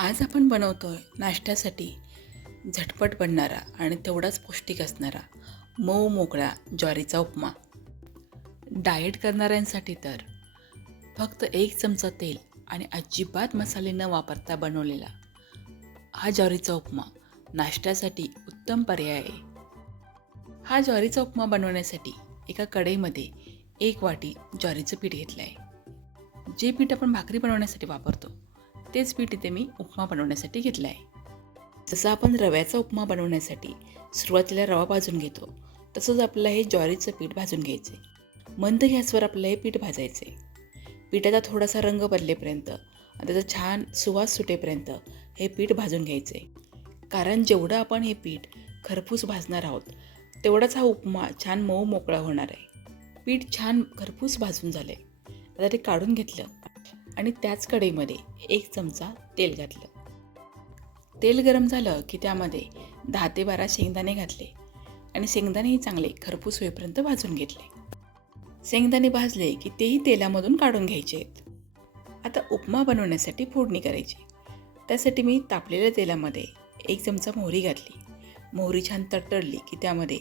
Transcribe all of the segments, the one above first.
आज आपण बनवतोय नाश्त्यासाठी झटपट बनणारा आणि तेवढाच पौष्टिक असणारा मऊ मोकळा ज्वारीचा उपमा. डाएट करणाऱ्यांसाठी तर फक्त 1 चमचा तेल आणि अजिबात मसाले न वापरता बनवलेला हा ज्वारीचा उपमा नाश्त्यासाठी उत्तम पर्याय आहे. हा ज्वारीचा उपमा बनवण्यासाठी एका कढईमध्ये 1 वाटी ज्वारीचं पीठ घेतलं आहे. जे पीठ आपण भाकरी बनवण्यासाठी वापरतो तेच पीठ इथे मी उपमा बनवण्यासाठी घेतलं आहे. जसं आपण रव्याचा उपमा बनवण्यासाठी सुरुवातीला रवा भाजून घेतो, तसंच आपल्याला हे ज्वारीचं पीठ भाजून घ्यायचं आहे. मंद गॅसवर आपल्याला हे पीठ भाजायचं आहे. पिठाचा थोडासा रंग बदलेपर्यंत आणि त्याचा छान सुवास सुटेपर्यंत हे पीठ भाजून घ्यायचं आहे. कारण जेवढं आपण हे पीठ खरपूस भाजणार आहोत तेवढाच हा उपमा छान मऊ मोकळा होणार आहे. पीठ छान खरपूस भाजून झालं आहे. आता ते काढून घेतलं आणि त्याच कढईमध्ये 1 चमचा तेल घातलं. तेल गरम झालं की त्यामध्ये 10 ते 12 शेंगदाणे घातले आणि शेंगदाणेही चांगले खरपूस होईपर्यंत भाजून घेतले. शेंगदाणे भाजले की तेही तेलामधून काढून घ्यायचे आहेत. आता उपमा बनवण्यासाठी फोडणी करायची. त्यासाठी मी तापलेल्या तेलामध्ये 1 चमचा मोहरी घातली. मोहरी छान तडतडली की त्यामध्ये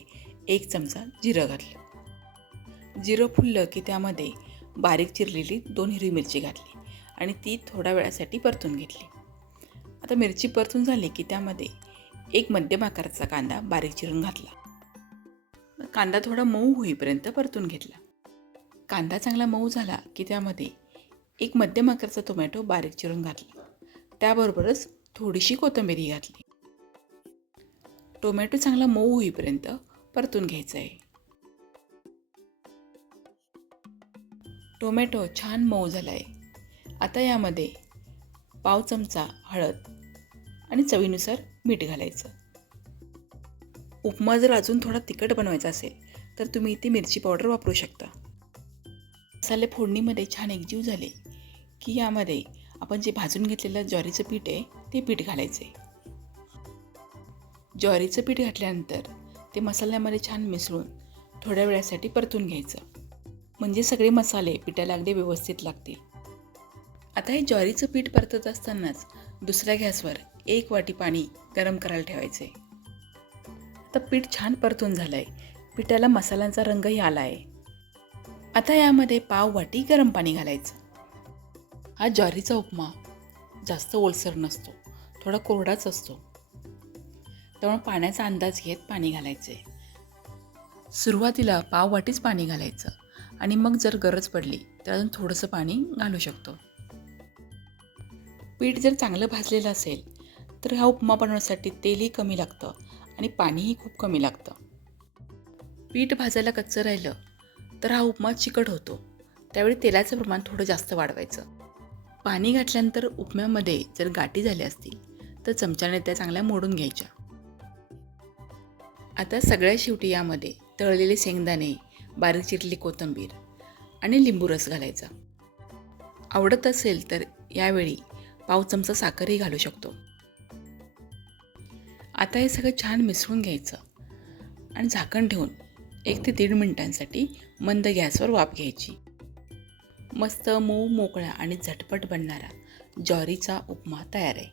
1 चमचा जिरं घातलं. जिरं फुललं की त्यामध्ये बारीक चिरलेली 2 हिरवी मिरची घातली आणि ती थोड्या वेळासाठी परतून घेतली. आता मिरची परतून झाली की त्यामध्ये 1 मध्यम आकाराचा कांदा बारीक चिरून घातला. कांदा थोडा मऊ होईपर्यंत परतून घेतला. कांदा चांगला मऊ झाला की त्यामध्ये 1 मध्यम आकाराचा टोमॅटो बारीक चिरून घातला. त्याबरोबरच थोडीशी कोथिंबीर घातली. टोमॅटो चांगला मऊ होईपर्यंत परतून घ्यायचा आहे. टोमॅटो छान मऊ झाला आहे. आता यामध्ये पाव चमचा हळद आणि चवीनुसार मीठ घालायचं. उपमा जर अजून थोडा तिखट बनवायचा असेल तर तुम्ही इथे मिरची पावडर वापरू शकता. मसाले फोडणीमध्ये छान एकजीव झाले की यामध्ये आपण जे भाजून घेतलेलं ज्वारीचं पीठ आहे ते पीठ घालायचे. ज्वारीचं पीठ घातल्यानंतर ते मसाल्यामध्ये छान मिसळून थोड्या वेळासाठी परतून घ्यायचं, म्हणजे सगळे मसाले पिठाला अगदी व्यवस्थित लागतील. आता हे ज्वारीचं पीठ परतत असतानाच दुसऱ्या गॅसवर 1 वाटी पाणी गरम करायला ठेवायचं आहे. आता पीठ छान परतून झालं आहे. पिठाला मसाल्यांचा रंगही आला आहे. आता यामध्ये पाव वाटी गरम पाणी घालायचं. हा ज्वारीचा उपमा जास्त ओलसर नसतो, थोडा कोरडाच असतो. त्यामुळे पाण्याचा अंदाज घेत पाणी घालायचं आहे. सुरुवातीला पाव वाटीच पाणी घालायचं आणि मग जर गरज पडली तर अजून थोडंसं पाणी घालू शकतो. पीठ जर चांगलं भाजलेलं असेल तर हा उपमा बनवण्यासाठी तेलही कमी लागतं आणि पाणीही खूप कमी लागतं. पीठ भाजायला कच्चं राहिलं तर हा उपमा चिकट होतो. त्यावेळी तेलाचं प्रमाण थोडं जास्त वाढवायचं. पाणी घातल्यानंतर उपम्यामध्ये जर गाठी झाल्या असतील तर चमच्याने त्या चांगल्या मोडून घ्यायच्या. आता सगळ्या शेवटी यामध्ये तळलेले शेंगदाणे, बारीक चिरलेली कोथिंबीर आणि लिंबू रस घालायचा. आवडत असेल तर यावेळी पाव चमचा साखरही घालू शकतो. आता हे सगळं छान मिसळून घ्यायचं आणि झाकण ठेवून 1 ते 1.5 मिनिटांसाठी मंद गॅसवर वाफ घ्यायची. मस्त मऊ मोकळा आणि झटपट बनणारा ज्वारीचा उपमा तयार आहे.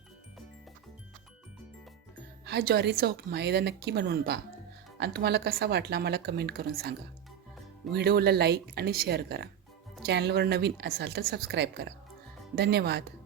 हा ज्वारीचा उपमा एकदा नक्की बनवून पहा आणि तुम्हाला कसा वाटला मला कमेंट करून सांगा. व्हिडिओला लाईक आणि शेअर करा. चॅनलवर नवीन असाल तर सबस्क्राईब करा. धन्यवाद.